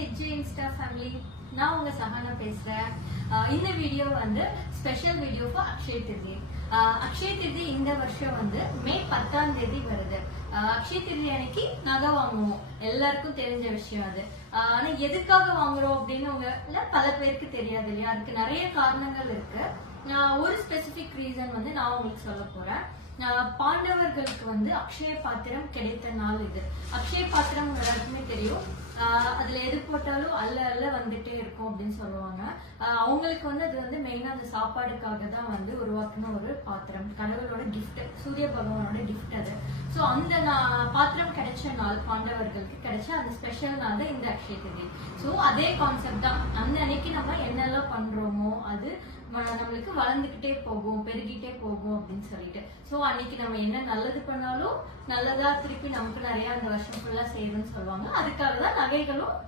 HJ Insta family, நான் உங்க சஹானா பேசுறேன். இந்த வீடியோ வந்து ஸ்பெஷல் வீடியோ ஃபார் அக்ஷய திருதி. அக்ஷய திருதி இந்த வருஷம் வந்து மே 10ஆம் தேதி வருது. அக்ஷய திருதி அன்னைக்கு நகை வாங்குவோம், எல்லாருக்கும் தெரிஞ்ச விஷயம் அது. ஆனா எதுக்காக வாங்குறோம் அப்படின்னு உங்கள பல பேருக்கு தெரியாது இல்லையா? அதுக்கு நிறைய காரணங்கள் இருக்கு. ஒரு ஸ்பெசிபிக் ரீசன் வந்து நான் உங்களுக்கு சொல்ல போறேன். பாண்டவர்களுக்கு வந்து அக்ஷய பாத்திரம் கிடைத்த நாள் இது. அக்ஷய பாத்திரம் எல்லாருக்குமே தெரியும். அதுல எது போட்டாலும் அல்ல அல்ல வந்துட்டே இருக்கும் அப்படின்னு சொல்லுவாங்க. அவங்களுக்கு வந்து அது வந்து மெயினா அந்த சாப்பாடுக்காக தான் வந்து உருவாக்குன ஒரு பாத்திரம், கடவுளோட கிஃப்ட், சூரிய பகவானோட கிஃப்ட் அது. ஸோ அந்த பாத்திரம் கிடைச்ச நாள், பாண்டவர்களுக்கு கிடைச்ச அந்த ஸ்பெஷல் நாள் தான் இந்த அக்ஷய திருதி. ஸோ அதே கான்செப்ட் தான். அந்த அன்னைக்கு நம்ம என்னெல்லாம் பண்றோமோ அது நம்மளுக்கு வளர்ந்துகிட்டே போகும், பெருகிட்டே போகும் அப்படின்னு சொல்லிட்டு. ஸோ அன்னைக்கு நம்ம என்ன நல்லது பண்ணாலும் நல்லதா திருப்பி நமக்கு நிறைய அந்த வருஷம் ஃபுல்லா சேரும்னு சொல்லுவாங்க. அதுக்காக தான் நகைகளும்